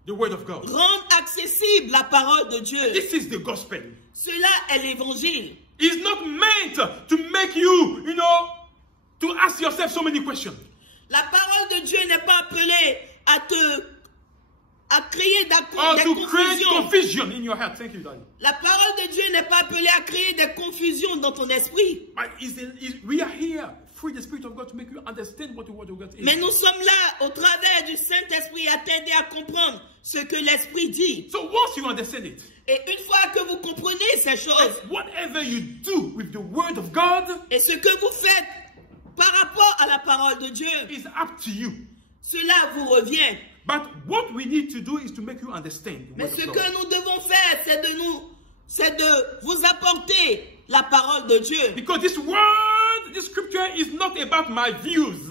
The word of God. Rendre accessible la parole de Dieu. This is the gospel. Cela est l'évangile. It's not meant to make you, to ask yourself so many questions. La parole de Dieu n'est pas appelée à créer Or des to create confusions. confusion in your heart. Thank you, Daddy. La parole de Dieu n'est pas appelée à créer des confusions dans ton esprit. But we are here through the Spirit of God to make you understand what the word of God is. Mais nous sommes là au travers du Saint-Esprit à t'aider à comprendre ce que l'Esprit dit. So once you understand it, Et une fois que vous comprenez ces choses, whatever you do with the word of God et ce que vous faites par rapport à la parole de Dieu, is up to you. cela vous revient. But what we need to do is to make you understand the Mais word ce of que God. nous devons faire, c'est de vous apporter la parole de Dieu. Because this word, this scripture is not about my views.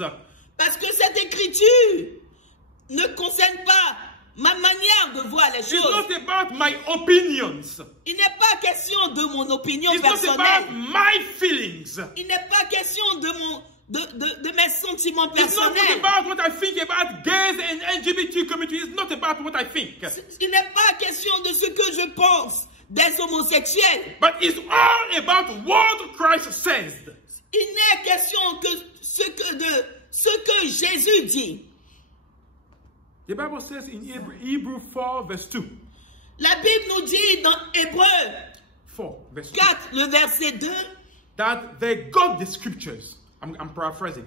Parce que cette écriture ne concerne pas ma manière de voir les It's choses. not about my opinions. Il n'est pas question de mon opinion It's not personnelle. about my feelings. Il n'est pas question de mes sentiments It's not personnels. about what I think about gays and LGBT community. It's not about what I think. Il n'est pas question de ce que je pense des homosexuels. But it's all about what Christ says. Il n'est question que de ce que Jésus dit. The Bible says in Hebrew 4 verse 2. La Bible nous dit dans Hébreux 4 verse 2. 4, le verset 2, That they got the scriptures. I'm paraphrasing.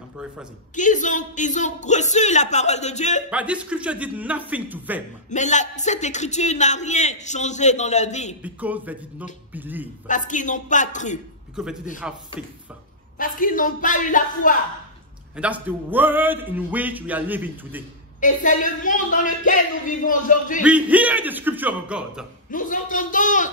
qu'ils ont reçu la parole de Dieu, But this scripture did nothing to them mais cette écriture n'a rien changé dans leur vie. because they did not believe. Parce qu'ils n'ont pas cru. Because they didn't have faith. Parce qu'ils n'ont pas eu la foi. And that's the world in which we are living today. Et c'est le monde dans lequel nous vivons aujourd'hui. We hear the scripture of God. Nous entendons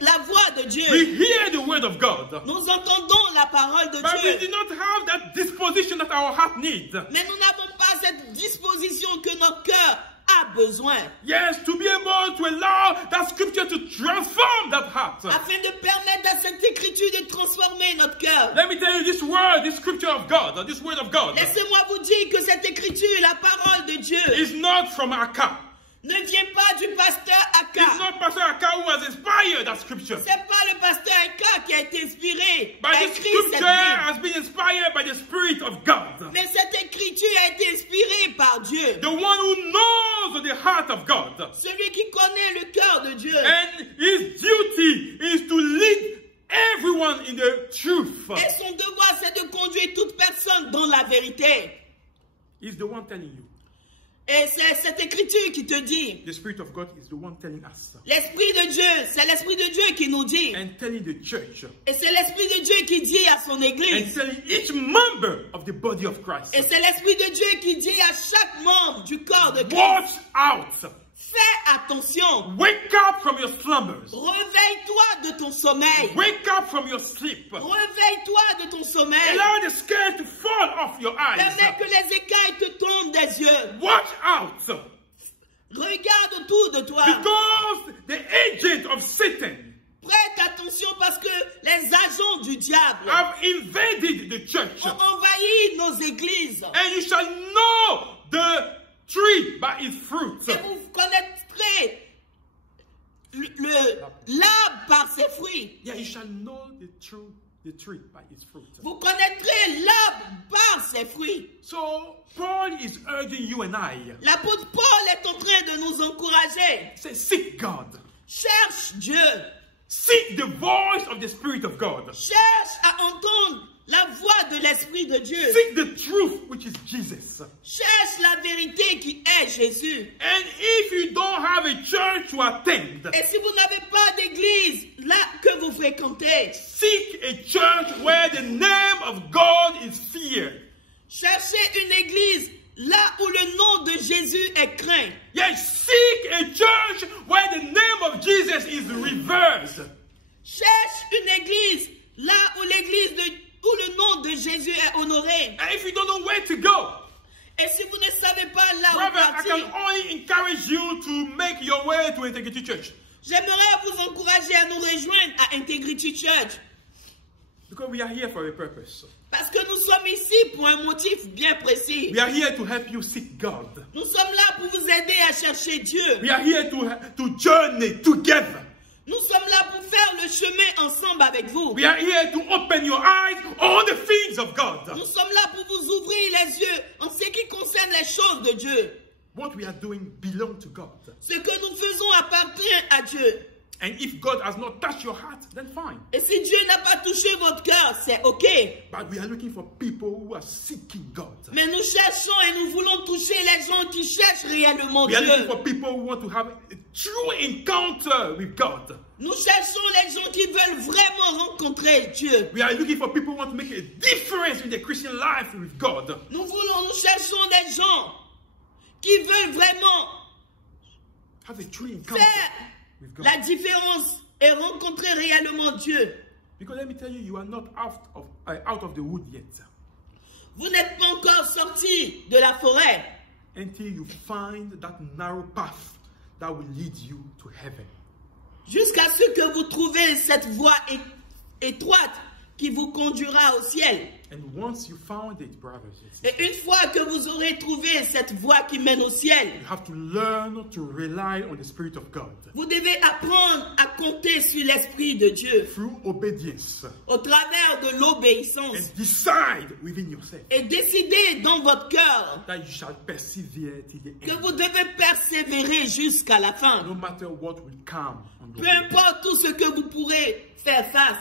la voix de Dieu. We hear the word of God. Nous entendons la parole de But we Dieu. do not have that disposition that our heart needs. Mais nous n'avons pas cette disposition que notre cœur a besoin. Yes, to be able to allow that scripture to transform that heart. Afin de permettre à cette écriture de transformer notre cœur. Let me tell you this word, this scripture of God, or this word of God, Laissez-moi vous dire que cette écriture, la parole de Dieu, is not from Akka. ne vient pas du pasteur It's Aka. not Pastor Akka who has inspired that scripture. C'est pas le pasteur Aka qui a été inspiré, But a this écrit cette scripture Bible. has been inspired by the Spirit of God. Mais cette écriture a été inspirée par Dieu. The one who knows the heart of God. Celui qui connaît le cœur de Dieu. And his duty is to lead everyone in the truth. Et son devoir, c'est de conduire toute personne dans la vérité. He's the one telling you. Et c'est cette écriture qui te dit. The Spirit of God is the one telling us. L'Esprit de Dieu, c'est l'Esprit de Dieu qui nous dit. And telling the church. Et c'est l'Esprit de Dieu qui dit à son And Église. telling each member of the body of Christ. Et c'est l'Esprit de Dieu qui dit à chaque membre du corps de Christ. Watch out. Fais attention. Wake up from your slumbers. Réveille-toi de ton sommeil. Wake up from your sleep. Réveille-toi de ton sommeil. Allow the scales to fall off your eyes. Permets que les écailles te tombent des yeux. Watch out. Regarde autour de toi. Because the agent of Satan Prête attention parce que les agents du diable have invaded the church. ont envahi nos églises. And you shall know the tree by its fruit. Et vous connaîtrez l'arbre par ses fruits. Yeah, you shall know the tree by its fruit. Vous connaîtrez l'arbre par ses fruits. So Paul is urging you and I. L'apôtre Paul est en train de nous encourager. Say, seek God. Cherche Dieu. Seek the voice of the Spirit of God. Cherche à entendre la voix de l'Esprit de Dieu. Seek the truth, which is Jesus. Cherche la vérité qui est Jésus. And if you don't have a church to attend, Et si vous n'avez pas d'église là que vous fréquentez, seek a church where the name of God is feared. cherchez une église là où le nom de Jésus est craint. Yes, seek a church where the name of Jesus is revered. Cherche une église là où où le nom de Jésus est honoré. And if you don't know where to go, Et si vous ne savez pas là où whether partir. can only encourage you to make your way to Integrity Church. J'aimerais vous encourager à nous rejoindre à Integrity Church. Because we are here for a purpose. Parce que nous sommes ici pour un motif bien précis. We are here to help you seek God. Nous sommes là pour vous aider à chercher Dieu. We are here to journey together. Nous sommes là pour faire le chemin ensemble avec vous. We are here to open your eyes on the things of God. Nous sommes là pour vous ouvrir les yeux en ce qui concerne les choses de Dieu. What we are doing belongs to God. Ce que nous faisons appartient à Dieu. And if God has not touched your heart, then fine. Et si Dieu n'a pas touché votre cœur, c'est ok. But we are looking for people who are seeking God. Mais nous cherchons et nous voulons toucher les gens qui cherchent réellement We are looking Dieu. for people who want to have a true encounter with God. Nous cherchons les gens qui veulent vraiment rencontrer Dieu. We are looking for people who want to make a difference in their Christian life with God. Nous cherchons des gens qui veulent vraiment Have a true encounter faire with God. la différence et rencontrer réellement Dieu. Because let me tell you, you are not out of the wood yet. Vous n'êtes pas encore sorti de la forêt Until you find that narrow path that will lead you to heaven. jusqu'à ce que vous trouvez cette voie étroite qui vous conduira au ciel. And once you found it, brothers and Et sisters, une fois que vous aurez trouvé cette voie qui mène au ciel, you have to learn to rely on the Spirit of God vous devez apprendre à compter sur l'Esprit de Dieu through obedience au travers de l'obéissance and decide within yourself et décider dans votre cœur that you shall persevere till the que end. vous devez persévérer jusqu'à la fin. No matter what will come on the Peu way. importe tout ce que vous pourrez faire face,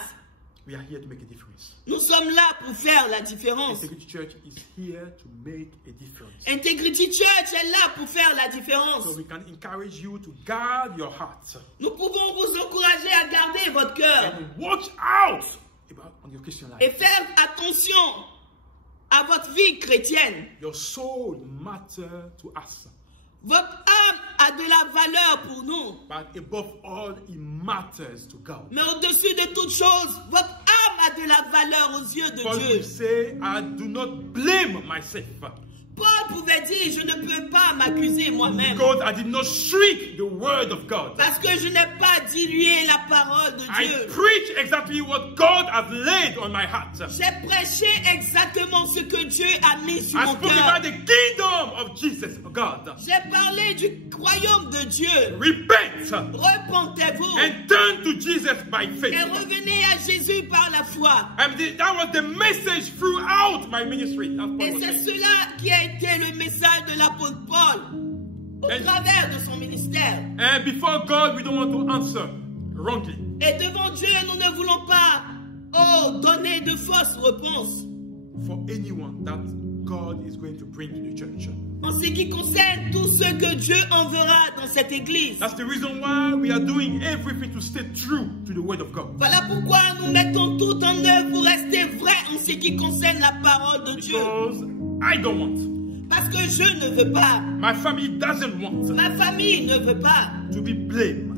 We are here to make a difference. nous sommes là pour faire la différence. Integrity Church is here to make a difference. Integrity Church est là pour faire la différence. So we can encourage you to guard your heart Nous pouvons vous encourager à garder votre cœur and watch out on your Christian et life. faire attention à votre vie chrétienne. Your soul matters to us. Votre âme a de la valeur pour nous. But above all, it matters to God. Mais au-dessus de toute chose, votre âme a de la valeur aux yeux de Paul Dieu. will say, I do not blame myself. Paul pouvait dire, je ne peux pas m'accuser moi-même. Because I did not shrink the word of God. Parce que je n'ai pas dilué la parole de I Dieu. preach exactly what God has laid on my heart. J'ai prêché exactement ce que Dieu a mis sur I mon spoke cœur. about the kingdom of Jesus, God. J'ai parlé du royaume de Dieu. Repent Repentez-vous and turn to Jesus by et faith. revenez à Jésus par la foi. And that was the message throughout my ministry. That's what Et was c'est saying. cela qui a été le message de l'apôtre Paul au And- travers de son ministère. And before God, we don't want to answer wrongly. Et devant Dieu, nous ne voulons pas donner de fausses réponses For anyone that God is going to bring to the church. en ce qui concerne tout ce que Dieu enverra dans cette église. That's the reason why we are doing everything to stay true to the word of God. Voilà pourquoi nous mettons tout en œuvre pour rester vrais en ce qui concerne la parole de Dieu. Because I don't want, Parce que je ne veux pas, my family doesn't want ma famille ne veut pas to be blamed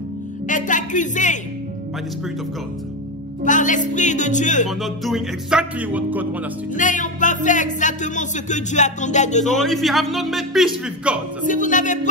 être accusée by the Spirit of God par l'Esprit de Dieu, for not doing exactly what God wants us to do. n'ayant pas fait exactement ce que Dieu attendait de So nous. if you have not made peace with God, Si vous n'avez pas